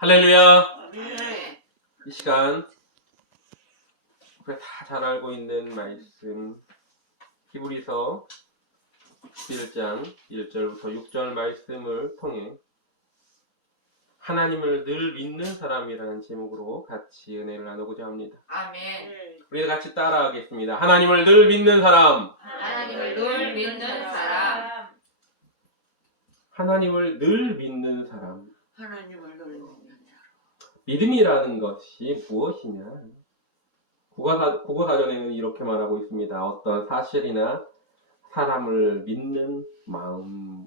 할렐루야! 네. 이 시간 우리가 다 잘 알고 있는 말씀 히브리서 11장 1절부터 6절 말씀을 통해 하나님을 늘 믿는 사람이라는 제목으로 같이 은혜를 나누고자 합니다. 아멘. 우리 같이 따라하겠습니다. 하나님을 늘 믿는 사람. 하나님을 늘 믿는 사람. 하나님을 늘 믿는 사람. 하나님을 늘 믿는 사람. 믿음이라는 것이 무엇이냐? 국어사전에는 이렇게 말하고 있습니다. 어떤 사실이나 사람을 믿는 마음.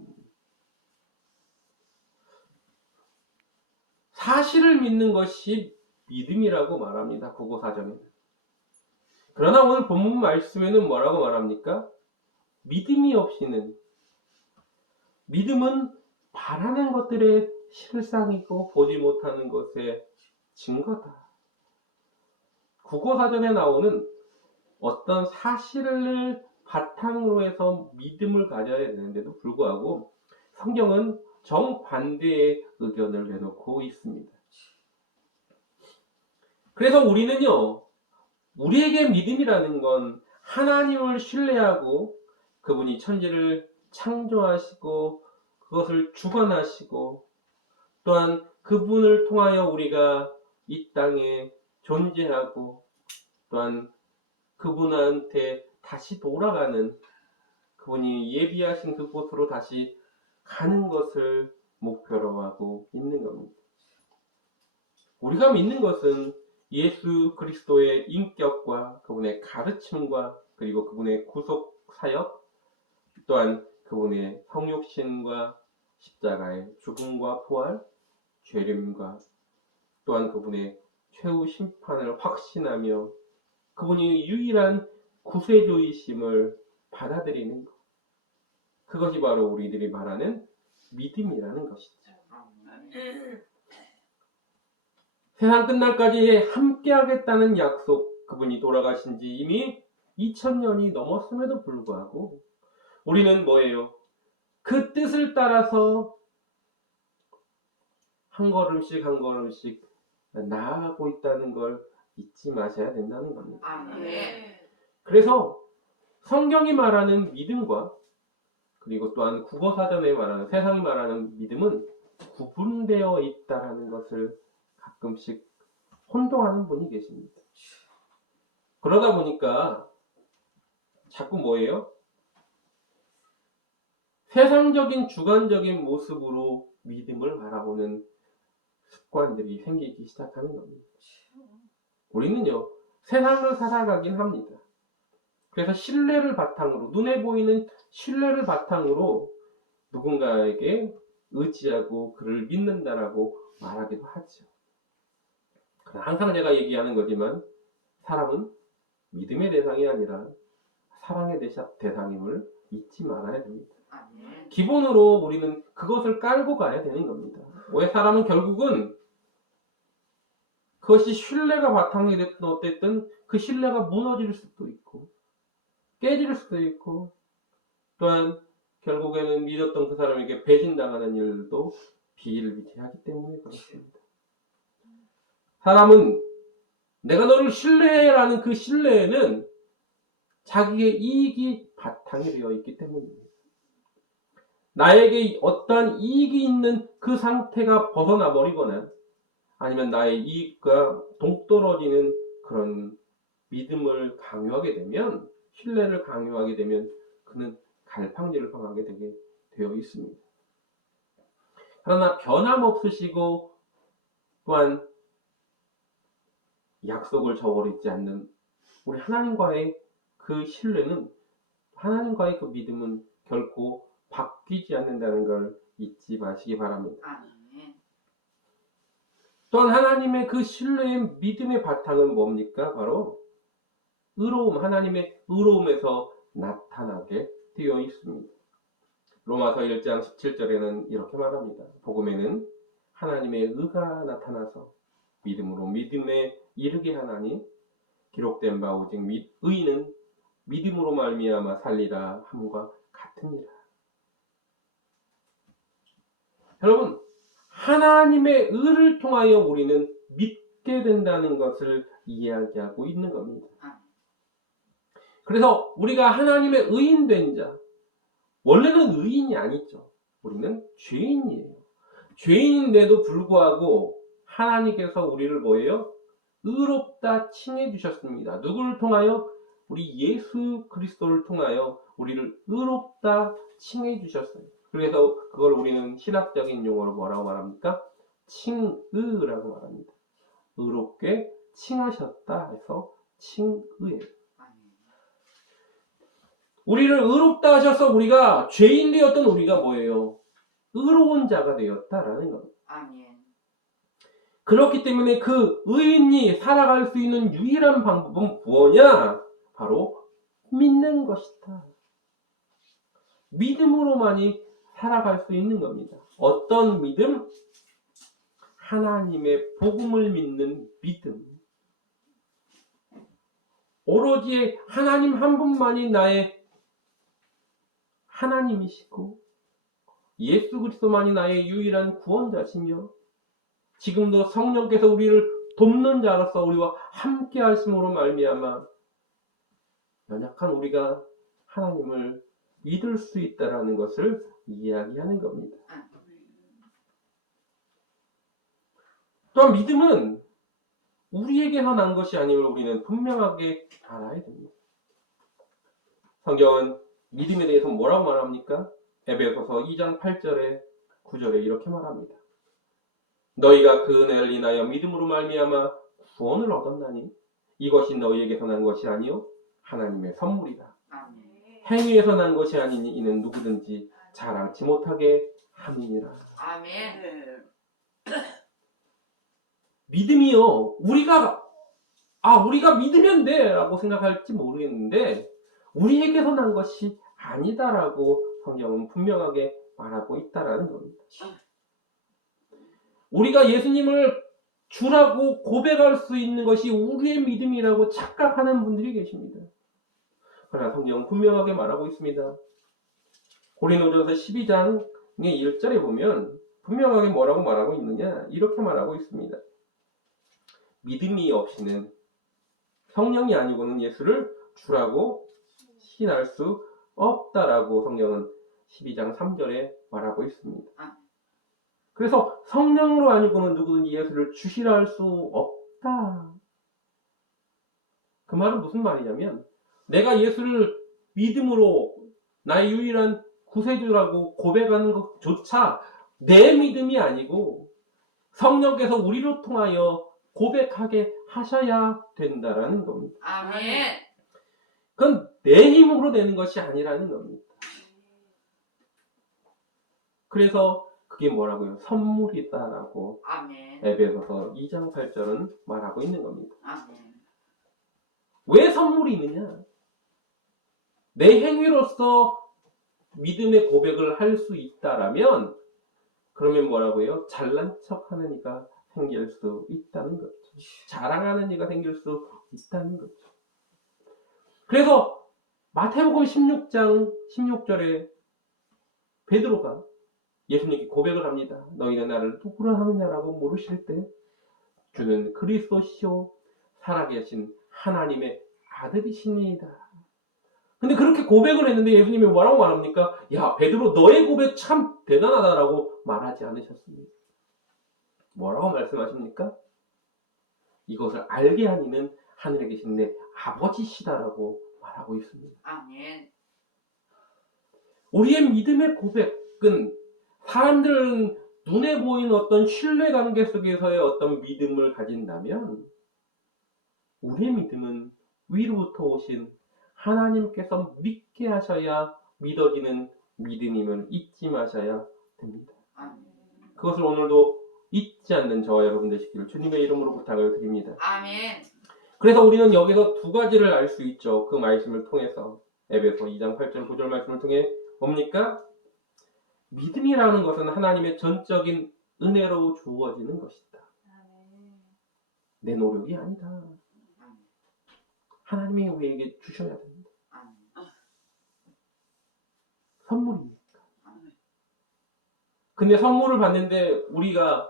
사실을 믿는 것이 믿음이라고 말합니다. 국어사전에는. 그러나 오늘 본문 말씀에는 뭐라고 말합니까? 믿음이 없이는, 믿음은 바라는 것들의 실상이고 보지 못하는 것의 증거다. 국어사전에 나오는 어떤 사실을 바탕으로 해서 믿음을 가져야 되는데도 불구하고 성경은 정반대의 의견을 내놓고 있습니다. 그래서 우리는요, 우리에게 믿음이라는 건 하나님을 신뢰하고 그분이 천지를 창조하시고 그것을 주관하시고 또한 그분을 통하여 우리가 이 땅에 존재하고 또한 그분한테 다시 돌아가는, 그분이 예비하신 그곳으로 다시 가는 것을 목표로 하고 있는 겁니다. 우리가 믿는 것은 예수 그리스도의 인격과 그분의 가르침과 그리고 그분의 구속 사역, 또한 그분의 성육신과 십자가의 죽음과 부활, 죄림과 또한 그분의 최후 심판을 확신하며 그분이 유일한 구세주이심을 받아들이는 것. 그것이 바로 우리들이 말하는 믿음이라는 것이죠. 세상 끝날까지 함께하겠다는 약속, 그분이 돌아가신 지 이미 2000년이 넘었음에도 불구하고 우리는 뭐예요? 그 뜻을 따라서 한 걸음씩 한 걸음씩 나아가고 있다는 걸 잊지 마셔야 된다는 겁니다. 아멘. 그래서 성경이 말하는 믿음과 그리고 또한 국어사전에 말하는, 세상이 말하는 믿음은 구분되어 있다는 것을 가끔씩 혼동하는 분이 계십니다. 그러다 보니까 자꾸 뭐예요? 세상적인 주관적인 모습으로 믿음을 바라보는 습관들이 생기기 시작하는 겁니다. 우리는요, 세상을 살아가긴 합니다. 그래서 신뢰를 바탕으로, 눈에 보이는 신뢰를 바탕으로 누군가에게 의지하고 그를 믿는다라고 말하기도 하죠. 그러나 항상 제가 얘기하는 거지만 사람은 믿음의 대상이 아니라 사랑의 대상임을 잊지 말아야 됩니다. 아멘. 기본으로 우리는 그것을 깔고 가야 되는 겁니다. 왜 사람은 결국은 그것이 신뢰가 바탕이 됐든 어쨌든 그 신뢰가 무너질 수도 있고 깨질 수도 있고 또한 결국에는 믿었던 그 사람에게 배신당하는 일도 비일비재하기 때문에 그렇습니다. 사람은 내가 너를 신뢰해라는 그 신뢰에는 자기의 이익이 바탕이 되어 있기 때문입니다. 나에게 어떠한 이익이 있는 그 상태가 벗어나 버리거나 아니면 나의 이익과 동떨어지는 그런 믿음을 강요하게 되면, 신뢰를 강요하게 되면 그는 갈팡질을 당하게 되게 되어 있습니다. 그러나 변함없으시고 또한 약속을 저버리지 않는 우리 하나님과의 그 신뢰는, 하나님과의 그 믿음은 결코 바뀌지 않는다는 걸 잊지 마시기 바랍니다. 아멘. 또한 하나님의 그 신뢰의 믿음의 바탕은 뭡니까? 바로 의로움, 하나님의 의로움에서 나타나게 되어 있습니다. 로마서 1장 17절에는 이렇게 말합니다. 복음에는 하나님의 의가 나타나서 믿음으로 믿음에 이르게 하나니 기록된 바 오직 의인은 믿음으로 말미암아 살리라 함과 같으니라. 여러분, 하나님의 의를 통하여 우리는 믿게 된다는 것을 이야기하고 있는 겁니다. 그래서 우리가 하나님의 의인 된 자, 원래는 의인이 아니죠. 우리는 죄인이에요. 죄인인데도 불구하고 하나님께서 우리를 뭐예요? 의롭다 칭해 주셨습니다. 누구를 통하여? 우리 예수 그리스도를 통하여 우리를 의롭다 칭해 주셨어요. 그래서 그걸 우리는 신학적인 용어로 뭐라고 말합니까? 칭의라고 말합니다. 의롭게 칭하셨다 해서 칭의예요. 우리를 의롭다 하셔서 우리가 죄인 되었던 우리가 뭐예요? 의로운 자가 되었다라는 겁니다. 아멘. 그렇기 때문에 그 의인이 살아갈 수 있는 유일한 방법은 뭐냐? 바로 믿는 것이다. 믿음으로만이 살아갈 수 있는 겁니다. 어떤 믿음? 하나님의 복음을 믿는 믿음. 오로지 하나님 한 분만이 나의 하나님이시고 예수 그리스도만이 나의 유일한 구원자시며 지금도 성령께서 우리를 돕는 자로서 우리와 함께 하심으로 말미암아 연약한 우리가 하나님을 믿을 수 있다라는 것을 이야기하는 겁니다. 또한 믿음은 우리에게서 난 것이 아님을 우리는 분명하게 알아야 됩니다. 성경은 믿음에 대해서 뭐라고 말합니까? 에베소서 2장 8절에 9절에 이렇게 말합니다. 너희가 그 은혜를 인하여 믿음으로 말미암아 구원을 얻었나니 이것이 너희에게서 난 것이 아니요 하나님의 선물이다. 행위에서 난 것이 아니니 이는 누구든지 자랑치 못하게 함이니라. 아멘. 믿음이요. 우리가 믿으면 돼라고 생각할지 모르겠는데 우리에게서 난 것이 아니다라고 성경은 분명하게 말하고 있다라는 겁니다. 우리가 예수님을 주라고 고백할 수 있는 것이 우리의 믿음이라고 착각하는 분들이 계십니다. 그러나 성경은 분명하게 말하고 있습니다. 고린도전서 12장의 1절에 보면 분명하게 뭐라고 말하고 있느냐? 이렇게 말하고 있습니다. 믿음이 없이는 성령이 아니고는 예수를 주라고 시인할 수 없다라고 성경은 12장 3절에 말하고 있습니다. 그래서 성령으로 아니고는 누구든지 예수를 주시라 할 수 없다. 그 말은 무슨 말이냐면 내가 예수를 믿음으로 나의 유일한 구세주라고 고백하는 것조차 내 믿음이 아니고 성령께서 우리를 통하여 고백하게 하셔야 된다라는 겁니다. 아멘. 그건 내 힘으로 되는 것이 아니라는 겁니다. 그래서 그게 뭐라고요? 선물이다라고 아멘. 에베소서 2장 8절은 말하고 있는 겁니다. 아멘. 왜 선물이 있느냐? 내 행위로서 믿음의 고백을 할 수 있다라면 그러면 뭐라고요? 잘난 척하는 이가 생길 수 있다는 거죠. 자랑하는 이가 생길 수 있다는 거죠. 그래서 마태복음 16장 16절에 베드로가 예수님께 고백을 합니다. 너희는 나를 누구라 하느냐라고 물으실 때 주는 그리스도시요 살아계신 하나님의 아들이시니이다. 근데 그렇게 고백을 했는데 예수님이 뭐라고 말합니까? 야 베드로 너의 고백 참 대단하다라고 말하지 않으셨습니다. 뭐라고 말씀하십니까? 이것을 알게 하는 이는 하늘에 계신 내 아버지시다라고 말하고 있습니다. 아멘. 우리의 믿음의 고백은 사람들은 눈에 보이는 어떤 신뢰관계 속에서의 어떤 믿음을 가진다면 우리의 믿음은 위로부터 오신 하나님께서 믿게 하셔야 믿어지는 믿음임을 잊지 마셔야 됩니다. 아멘. 그것을 오늘도 잊지 않는 저와 여러분 되시기를 주님의 이름으로 부탁을 드립니다. 아멘. 그래서 우리는 여기서 두 가지를 알 수 있죠. 그 말씀을 통해서 에베소 2장 8절 9절 말씀을 통해 뭡니까? 믿음이라는 것은 하나님의 전적인 은혜로 주어지는 것이다. 내 노력이 아니다. 하나님이 우리에게 주셔야 됩니다. 선물이니까. 근데 선물을 받는데 우리가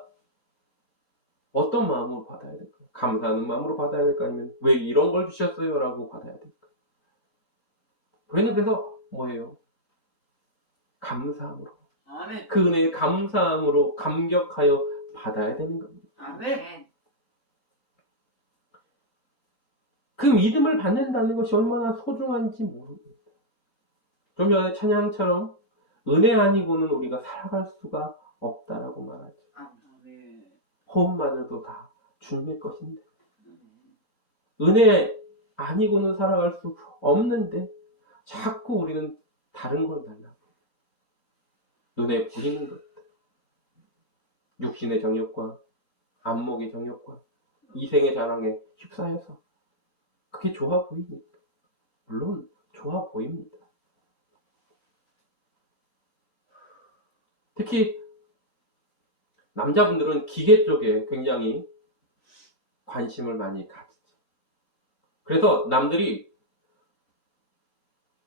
어떤 마음으로 받아야 될까? 감사하는 마음으로 받아야 될까? 아니면 왜 이런 걸 주셨어요? 라고 받아야 될까? 우리는 그래서 뭐예요? 감사함으로. 아멘. 그 은혜의 감사함으로 감격하여 받아야 되는 겁니다. 아멘. 그 믿음을 받는다는 것이 얼마나 소중한지 모릅니다. 좀 전에 찬양처럼 은혜 아니고는 우리가 살아갈 수가 없다라고 말하죠. 아멘. 호흡만으로도 다 주님의 것인데 은혜 아니고는 살아갈 수 없는데 자꾸 우리는 다른 걸 달라고 눈에 보이는 것, 육신의 정욕과 안목의 정욕과 이생의 자랑에 휩싸여서 그게 좋아 보입니까? 물론 좋아 보입니다. 특히 남자분들은 기계 쪽에 굉장히 관심을 많이 가지죠. 그래서 남들이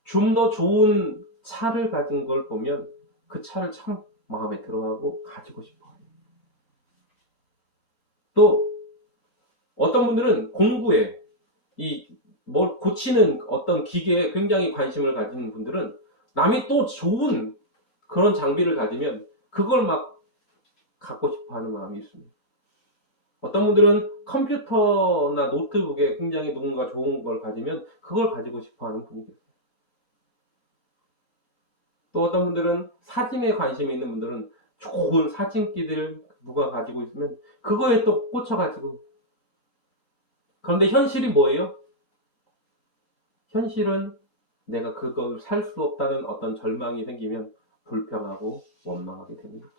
좀 더 좋은 차를 가진 걸 보면 그 차를 참 마음에 들어하고 가지고 싶어요. 또 어떤 분들은 공부에 뭘 고치는 어떤 기계에 굉장히 관심을 가지는 분들은 남이 또 좋은 그런 장비를 가지면 그걸 막 갖고 싶어 하는 마음이 있습니다. 어떤 분들은 컴퓨터나 노트북에 굉장히 누군가 좋은 걸 가지면 그걸 가지고 싶어 하는 분이 계세요. 또 어떤 분들은 사진에 관심이 있는 분들은 좋은 사진기들 누가 가지고 있으면 그거에 또 꽂혀가지고. 그런데 현실이 뭐예요? 현실은 내가 그걸 살 수 없다는 어떤 절망이 생기면 불평하고 원망하게 되는 거죠.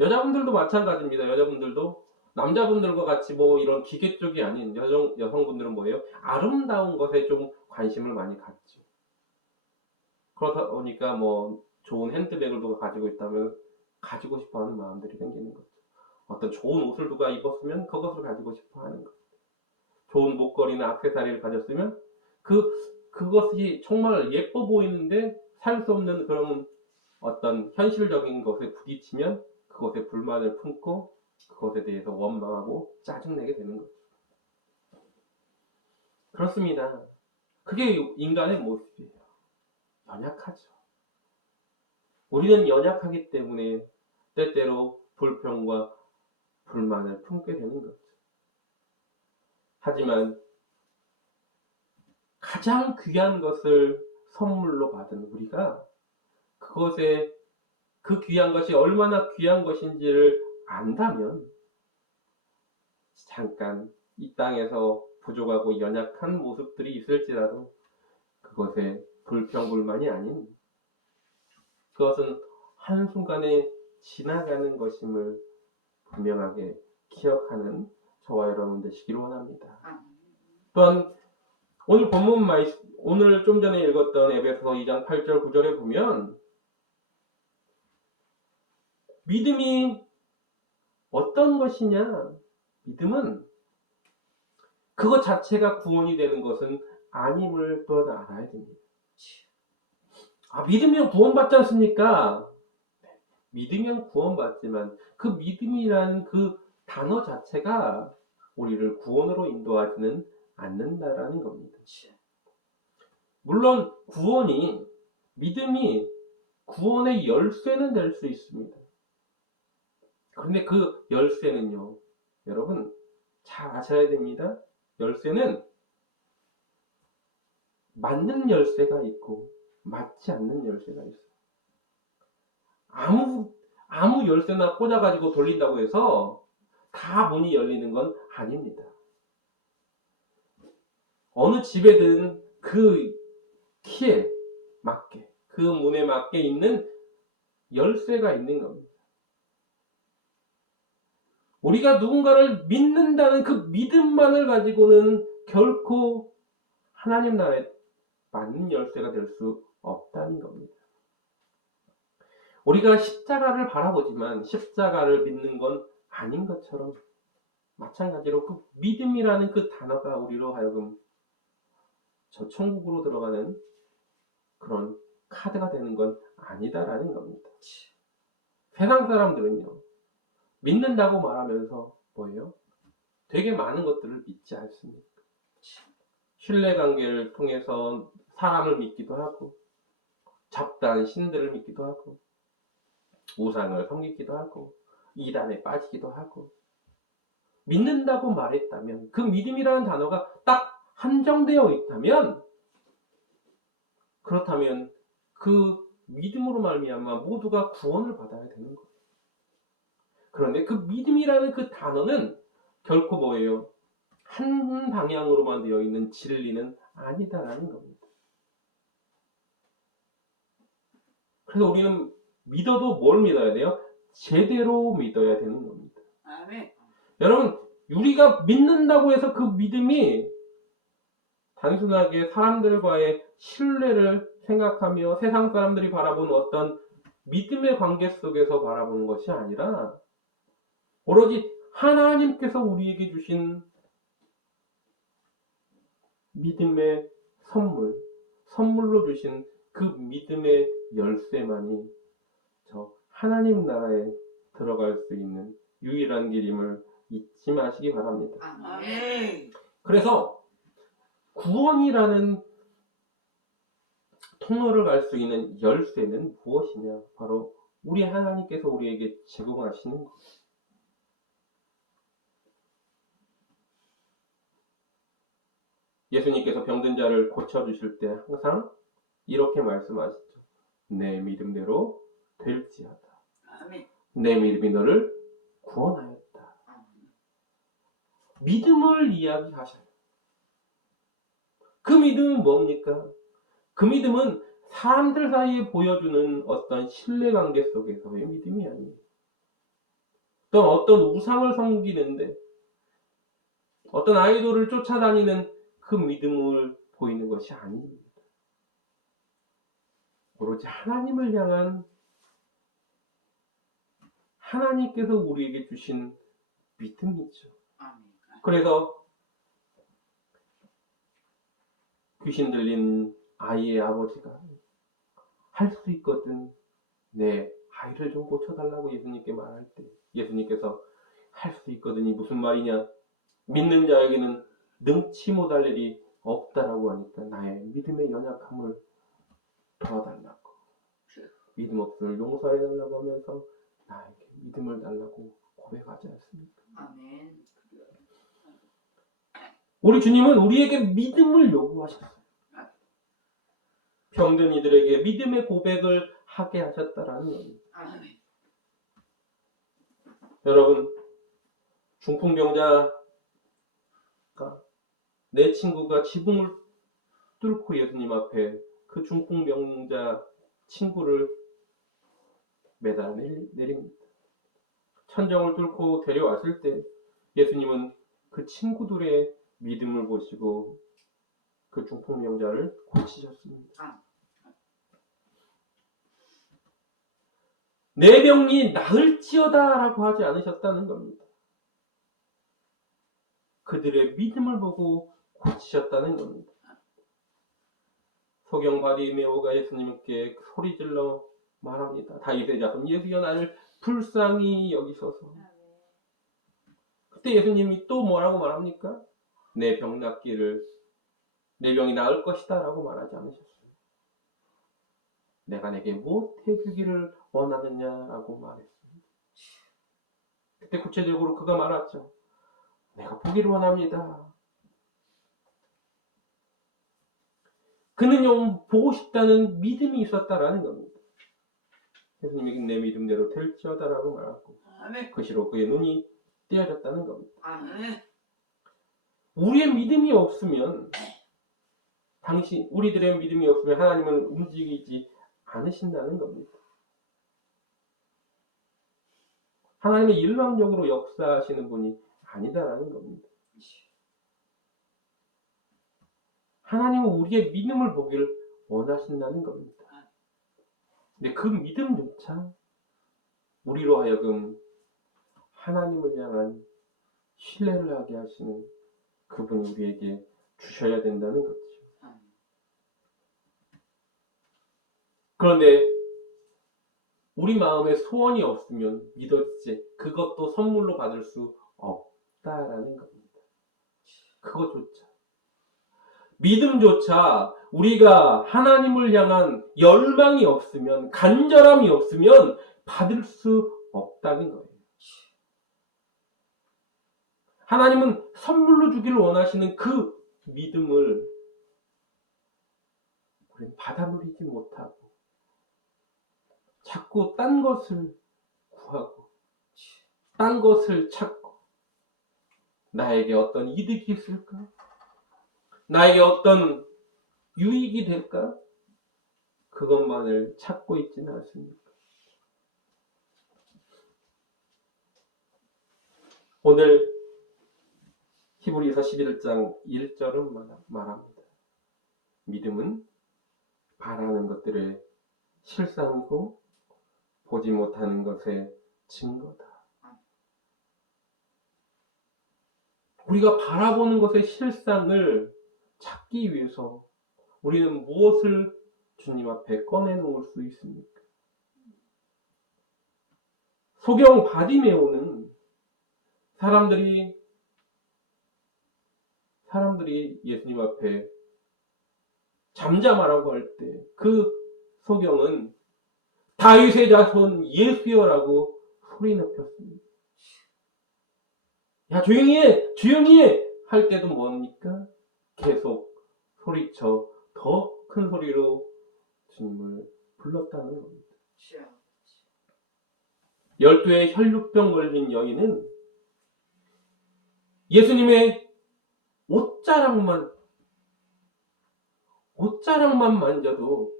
여자분들도 마찬가지입니다. 여자분들도 남자분들과 같이 뭐 이런 기계 쪽이 아닌 여성분들은 뭐예요? 아름다운 것에 좀 관심을 많이 갖죠. 그러다 보니까 뭐 좋은 핸드백을 누가 가지고 있다면 가지고 싶어 하는 마음들이 생기는 거죠. 어떤 좋은 옷을 누가 입었으면 그것을 가지고 싶어 하는 것. 좋은 목걸이나 액세서리를 가졌으면 그것이 정말 예뻐 보이는데 살 수 없는 그런 어떤 현실적인 것에 부딪히면 그것에 불만을 품고 그것에 대해서 원망하고 짜증내게 되는 거죠. 그렇습니다. 그게 인간의 모습이에요. 연약하죠. 우리는 연약하기 때문에 때때로 불평과 불만을 품게 되는 거죠. 하지만 가장 귀한 것을 선물로 받은 우리가 그 귀한 것이 얼마나 귀한 것인지를 안다면 잠깐 이 땅에서 부족하고 연약한 모습들이 있을지라도 그것에 불평불만이 아닌 그것은 한순간에 지나가는 것임을 분명하게 기억하는 저와 여러분 되시기를 원합니다. 또한 오늘 좀 전에 읽었던 에베소서 2장 8절 9절에 보면 믿음이 어떤 것이냐? 믿음은 그것 자체가 구원이 되는 것은 아님을 또한 알아야 됩니다. 믿으면 구원받지 않습니까? 믿으면 구원받지만 그 믿음이라는 그 단어 자체가 우리를 구원으로 인도하지는 않는다라는 겁니다. 물론 믿음이 구원의 열쇠는 될 수 있습니다. 그런데 그 열쇠는요, 여러분 잘 아셔야 됩니다. 열쇠는 맞는 열쇠가 있고 맞지 않는 열쇠가 있어요. 아무 열쇠나 꽂아가지고 돌린다고 해서 다 문이 열리는 건 아닙니다. 어느 집에든 그 키에 맞게, 그 문에 맞게 있는 열쇠가 있는 겁니다. 우리가 누군가를 믿는다는 그 믿음만을 가지고는 결코 하나님 나라에 맞는 열쇠가 될 수 없다는 겁니다. 우리가 십자가를 바라보지만 십자가를 믿는 건 아닌 것처럼 마찬가지로 그 믿음이라는 그 단어가 우리로 하여금 저 천국으로 들어가는 그런 카드가 되는 건 아니다라는 겁니다. 세상 사람들은요, 믿는다고 말하면서 뭐예요? 되게 많은 것들을 믿지 않습니까? 신뢰관계를 통해서 사람을 믿기도 하고, 잡다한 신들을 믿기도 하고, 우상을 섬기기도 하고, 이단에 빠지기도 하고, 믿는다고 말했다면, 그 믿음이라는 단어가 딱 한정되어 있다면, 그렇다면 그 믿음으로 말미암아 모두가 구원을 받아야 되는 거예요. 그런데 그 믿음이라는 그 단어는 결코 뭐예요? 한 방향으로만 되어 있는 진리는 아니다라는 겁니다. 그래서 우리는 믿어도 뭘 믿어야 돼요? 제대로 믿어야 되는 겁니다. 아멘. 여러분, 우리가 믿는다고 해서 그 믿음이 단순하게 사람들과의 신뢰를 생각하며 세상 사람들이 바라보는 어떤 믿음의 관계 속에서 바라보는 것이 아니라 오로지 하나님께서 우리에게 주신 믿음의 선물로 주신 그 믿음의 열쇠만이 저 하나님 나라에 들어갈 수 있는 유일한 길임을 잊지 마시기 바랍니다. 아멘. 그래서 구원이라는 통로를 갈 수 있는 열쇠는 무엇이냐? 바로 우리 하나님께서 우리에게 제공하시는 것. 예수님께서 병든 자를 고쳐주실 때 항상 이렇게 말씀하시죠. 내 믿음대로 될지어다. 아멘. 내 믿음이 너를 구원하였다. 믿음을 이야기하셔요. 그 믿음은 뭡니까? 그 믿음은 사람들 사이에 보여주는 어떤 신뢰관계 속에서의 믿음이 아니에요. 또 어떤 우상을 섬기는데 어떤 아이돌을 쫓아다니는 그 믿음을 보이는 것이 아닙니다. 오로지 하나님을 향한 하나님께서 우리에게 주신 믿음이죠. 아멘. 그래서 귀신 들린 아이의 아버지가 할 수 있거든 내 아이를 좀 고쳐달라고 예수님께 말할 때 예수님께서 할 수 있거든이 무슨 말이냐? 믿는 자에게는 능치 못할 일이 없다라고 하니까 나의 믿음의 연약함을 도와달라고 믿음 없음을 용서해달라고 하면서 나에게 믿음을 달라고 고백하지 않습니까? 아멘. 우리 주님은 우리에게 믿음을 요구하셨어요. 병든 이들에게 믿음의 고백을 하게 하셨다라는 겁니다. 아멘. 여러분, 중풍병자가 내 친구가 지붕을 뚫고 예수님 앞에 그 중풍병자 친구를 매달 내립니다. 천정을 뚫고 데려왔을 때 예수님은 그 친구들의 믿음을 보시고 그 중풍병자를 고치셨습니다. 내 병이 나을지어다라고 하지 않으셨다는 겁니다. 그들의 믿음을 보고 고치셨다는 겁니다. 소경 바리메오가 예수님께 소리질러 말합니다. 다윗의 자손 예수여 나를 불쌍히 여기소서. 그때 예수님이 또 뭐라고 말합니까? 내 병 낫기를 내 병이 나을 것이다 라고 말하지 않으셨어요. 내가 내게 무엇 해주기를 원하느냐라고 말했습니다. 그때 구체적으로 그가 말했죠. 내가 보기를 원합니다. 그는 보고 싶다는 믿음이 있었다라는 겁니다. 예수님이 내 믿음대로 될지어다라고 말하고 그시로 그의 눈이 띄어졌다는 겁니다. 아멘. 우리의 믿음이 없으면 우리들의 믿음이 없으면 하나님은 움직이지 않으신다는 겁니다. 하나님은 일방적으로 역사하시는 분이 아니다라는 겁니다. 하나님은 우리의 믿음을 보기를 원하신다는 겁니다. 근데 그 믿음조차 우리로 하여금 하나님을 향한 신뢰를 하게 하시는 그분이 우리에게 주셔야 된다는 거죠. 그런데 우리 마음에 소원이 없으면 믿어지지 그것도 선물로 받을 수 없다라는 겁니다. 그것조차. 믿음조차 우리가 하나님을 향한 열망이 없으면, 간절함이 없으면 받을 수 없다는 거예요. 하나님은 선물로 주기를 원하시는 그 믿음을 우리는 받아 누리지 못하고 자꾸 딴 것을 구하고 딴 것을 찾고 나에게 어떤 이득이 있을까? 나에게 어떤 유익이 될까? 그것만을 찾고 있지는 않습니까? 오늘 히브리서 11장 1절은 말합니다. 믿음은 바라는 것들의 실상이고 보지 못하는 것의 증거다. 우리가 바라보는 것의 실상을 찾기 위해서 우리는 무엇을 주님 앞에 꺼내놓을 수 있습니까? 소경 바디메오는 사람들이 예수님 앞에 잠잠하라고 할 때 그 소경은 다윗의 자손 예수여라고 소리 높였습니다. 야, 조용히 해! 조용히 해! 할 때도 뭡니까? 계속 소리쳐 더 큰 소리로 주님을 불렀다는 겁니다. 12의 혈루병 걸린 여인은 예수님의 옷자락만 만져도,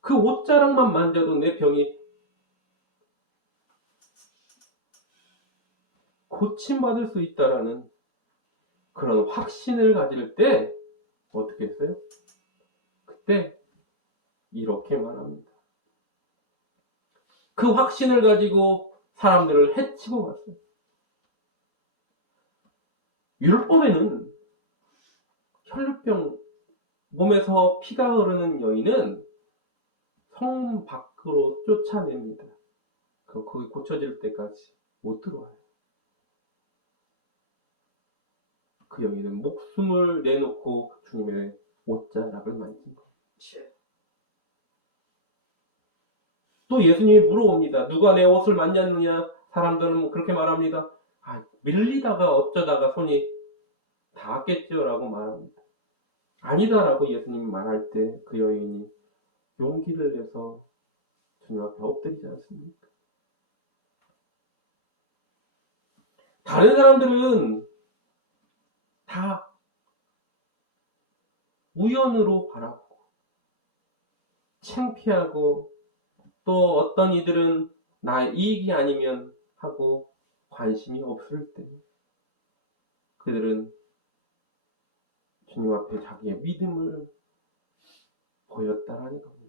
그 옷자락만 만져도 내 병이 고침받을 수 있다라는 그런 확신을 가질 때 어떻게 했어요? 그때 이렇게 말합니다. 그 확신을 가지고 사람들을 해치고 갔어요. 율법에는 혈루병, 몸에서 피가 흐르는 여인은 성 밖으로 쫓아냅니다. 거기 고쳐질 때까지 못 들어와요. 그 여인은 목숨을 내놓고 주님의 옷자락을 만진 거예요. 또 예수님이 물어봅니다. 누가 내 옷을 만졌느냐? 사람들은 그렇게 말합니다. 밀리다가 어쩌다가 손이 닿았겠죠 라고 말합니다. 아니다라고 예수님이 말할 때 그 여인이 용기를 내서 주님 앞에 엎드리지 않습니까? 다른 사람들은 다 우연으로 바라보고 창피하고 또 어떤 이들은 나의 이익이 아니면 하고 관심이 없을 때 그들은 주님 앞에 자기의 믿음을 보였다라는 겁니다.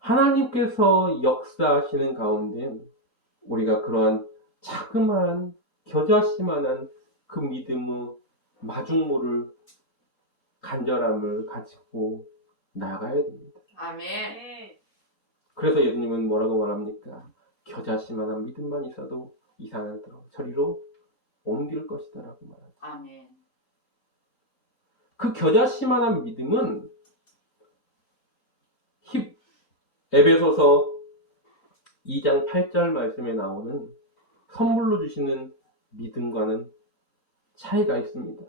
하나님께서 역사하시는 가운데 우리가 그러한 자그마한 겨자씨만한 그 믿음의 마중물을 간절함을 가지고 나가야 됩니다. 아멘. 그래서 예수님은 뭐라고 말합니까? 겨자씨만한 믿음만 있어도 이 산을 저리로 옮길 것이다 라고 말하죠. 아멘. 그 겨자씨만한 믿음은 에베소서 2장 8절 말씀에 나오는 선물로 주시는 믿음과는 차이가 있습니다.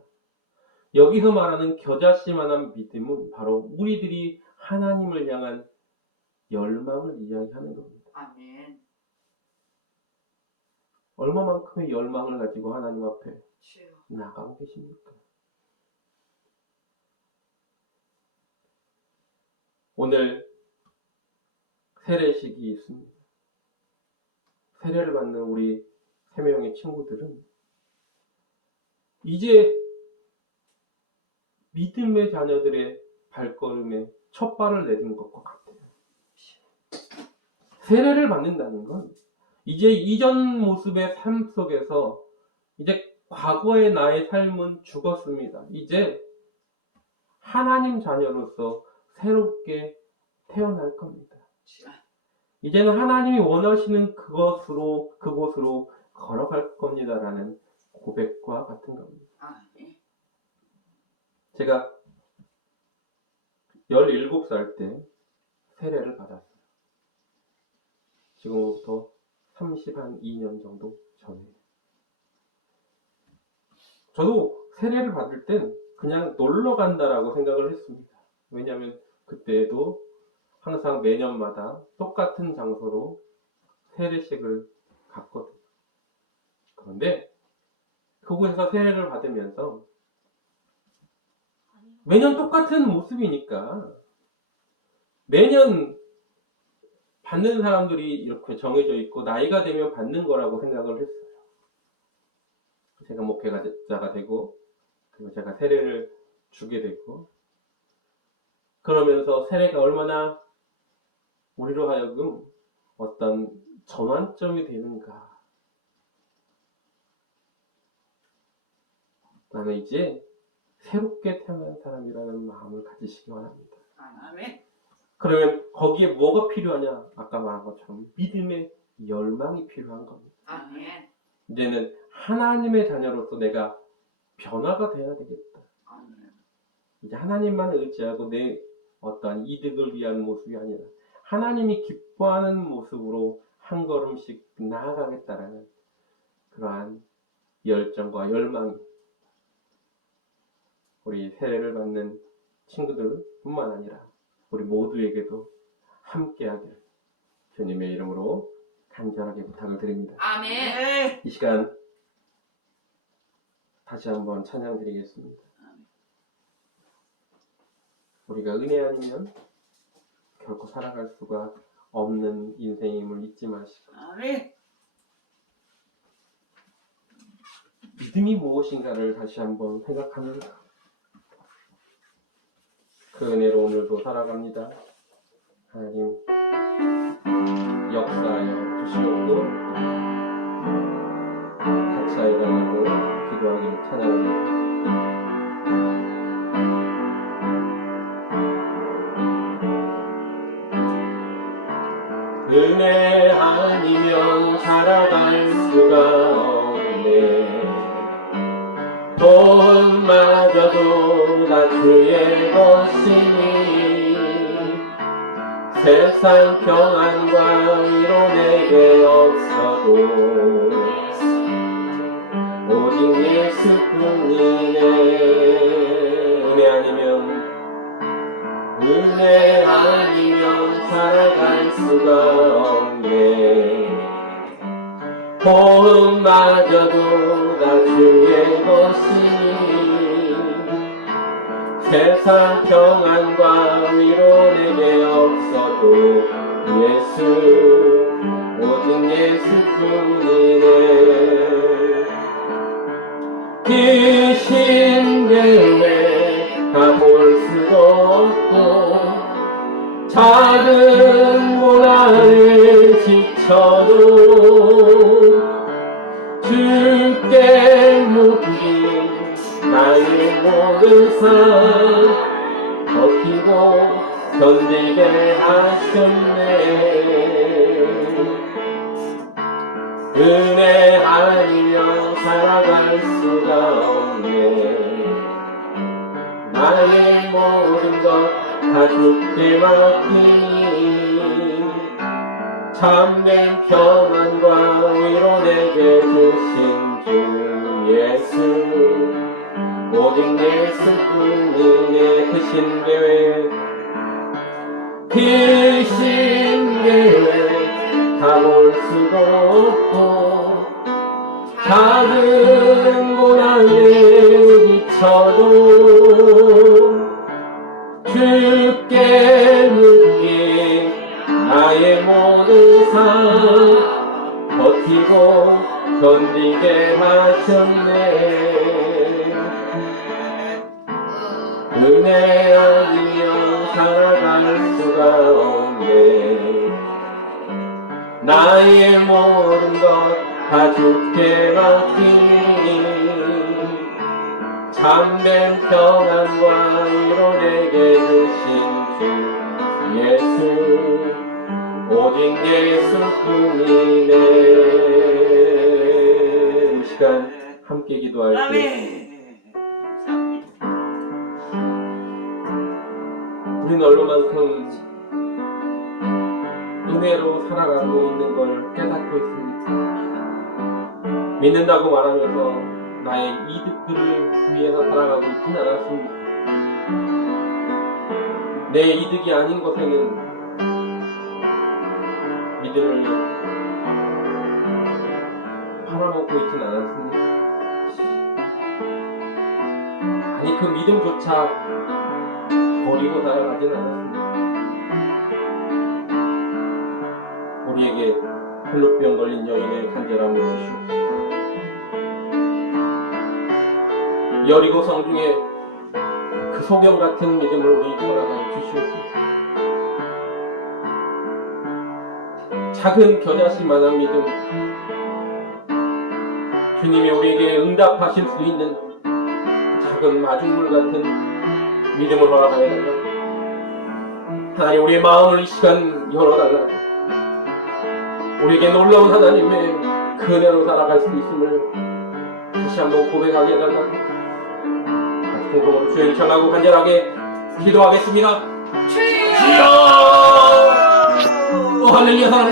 여기서 말하는 겨자씨만한 믿음은 바로 우리들이 하나님을 향한 열망을 이야기하는 겁니다. 아멘. 얼마만큼의 열망을 가지고 하나님 앞에 나가고 계십니까? 오늘 세례식이 있습니다. 세례를 받는 우리 3명의 친구들은 이제 믿음의 자녀들의 발걸음에 첫 발을 내딛는 것과 같아요. 세례를 받는다는 건 이제 이전 모습의 삶 속에서 이제 과거의 나의 삶은 죽었습니다. 이제 하나님 자녀로서 새롭게 태어날 겁니다. 이제는 하나님이 원하시는 그곳으로 걸어갈 겁니다라는 고백과 같은 겁니다. 아멘. 제가 17살 때 세례를 받았어요. 지금부터 32년 정도 전에. 저도 세례를 받을 땐 그냥 놀러 간다라고 생각을 했습니다. 왜냐하면 그때도 항상 매년마다 똑같은 장소로 세례식을 갔거든요. 그런데 그곳에서 세례를 받으면서 매년 똑같은 모습이니까 매년 받는 사람들이 이렇게 정해져 있고 나이가 되면 받는 거라고 생각을 했어요. 제가 목회자가 되고 그리고 제가 세례를 주게 되고 그러면서 세례가 얼마나 우리로 하여금 어떤 전환점이 되는가. 나는 이제 새롭게 태어난 사람이라는 마음을 가지시기 원합니다. 아멘. 그러면 거기에 뭐가 필요하냐? 아까 말한 것처럼 믿음의 열망이 필요한 겁니다. 아멘. 이제는 하나님의 자녀로서 내가 변화가 돼야 되겠다. 아멘. 이제 하나님만 의지하고 내 어떠한 이득을 위한 모습이 아니라 하나님이 기뻐하는 모습으로 한 걸음씩 나아가겠다라는 그러한 열정과 열망이 우리 세례를 받는 친구들뿐만 아니라 우리 모두에게도 함께하기를 주님의 이름으로 간절하게 부탁을 드립니다. 아멘. 이 시간 다시 한번 찬양 드리겠습니다. 우리가 은혜 아니면 결코 살아갈 수가 없는 인생임을 잊지 마시고 아멘. 믿음이 무엇인가를 다시 한번 생각하면서 그 은혜로 오늘도 살아갑니다. 하나님 역사하여 주시옵고 같이 해달라고 기도하기를 찬양합니다. 은혜 아니면 살아갈 수가 없네. 돈마저도 다 주의 것이니 세상 평안과 위로 내게 없어도 오직 예수뿐이네. 은혜 아니면 살아갈 수가 없네. 호흡마저도 다 주의 것이니 세상 평안과 위로 내게 없어도 오직 예수뿐이네. 귀신 대회 다 볼 수도 없고 작은 고난을 지쳐도 주께 묻기 나의 모든 삶 버티고 견디게 하셨네. 은혜 아니면 살아갈 수가 없네. 나의 모든 것 다 주께 맡기니 참된 평안과 위로 내게 주신 주 예수 오직 예수뿐이네. 그 신계획 다 볼 수도 없고 작은 고난을 지쳐도 주께 묻기 나의 모든 삶 버티고 견디게 하셨네. 은혜 아니면 살아갈 수가 없네. 나의 모든 것 다 주께 맡기니 참된 평안과 이뤄내게 주신 주 예수 오직 예수뿐이네. 이 시간 함께 기도할 때 아멘. 우리는 얼마만큼 은혜로 살아가고 있는 걸 깨닫고 있습니다. 믿는다고 말하면서 나의 이득을 위해서 살아가고 있지는 않았습니다. 내 이득이 아닌 것에는 믿음을 팔아먹고 있지는 않았습니다. 아니 그 믿음조차 버리고 살아가지는 않았습니다. 우리에게 혈루병 걸린 여인의 간절함을 주시옵소서. 여리고 성 중에 그 소경 같은 믿음을 우리에게 허락하여 주시옵소서. 작은 겨자씨만한 믿음, 주님이 우리에게 응답하실 수 있는 작은 마중물 같은 믿음을 허락하여 달라. 하나님 우리의 마음을 이 시간 열어달라. 우리에게 놀라운 하나님의 그 은혜로 살아갈 수 있음을 다시 한번 고백하게 해달라고 공동으로 주여 청하고 간절하게 기도하겠습니다. 주여! 할렐루야. 사랑하는